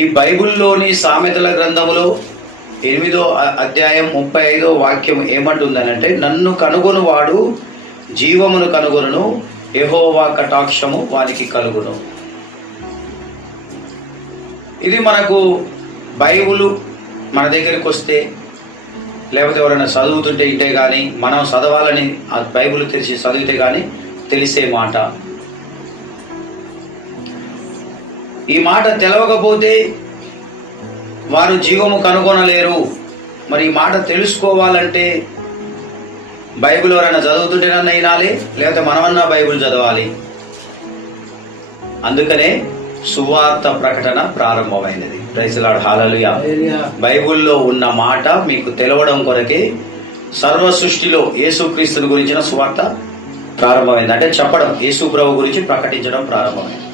ఈ బైబిల్లోని సామెతల గ్రంథములో 8వ అధ్యాయం 35వ వాక్యం ఏమంటుందనంటే, నన్ను కనుగొనువాడు జీవమును కనుగొనును, యెహోవా కటాక్షము వానికి కలుగును. ఇది మనకు బైబిల్ మన దగ్గరికి వస్తే, లేకపోతే ఎవరైనా చదువుతుంటే ఇంటే కానీ, మనం చదవాలని ఆ బైబిల్ తెరిచి చదివితే కానీ తెలిసే మాట. ఈ మాట తెలవకపోతే వారు జీవము కనుగొనలేరు. మరి ఈ మాట తెలుసుకోవాలంటే బైబిల్ ఎవరైనా చదువుతుంటేనన్నా వినాలి, లేకపోతే మనమన్నా బైబిల్ చదవాలి. అందుకనే సువార్త ప్రకటన ప్రారంభమైనది. ప్రైజ్ లార్డ్, హల్లెలూయా. బైబిల్లో ఉన్న మాట మీకు తెలవడం కొరకే సర్వ సృష్టిలో యేసుక్రీస్తుని గురించిన సువార్త ప్రారంభమైంది. అంటే చెప్పడం, యేసు ప్రభు గురించి ప్రకటించడం ప్రారంభమైంది.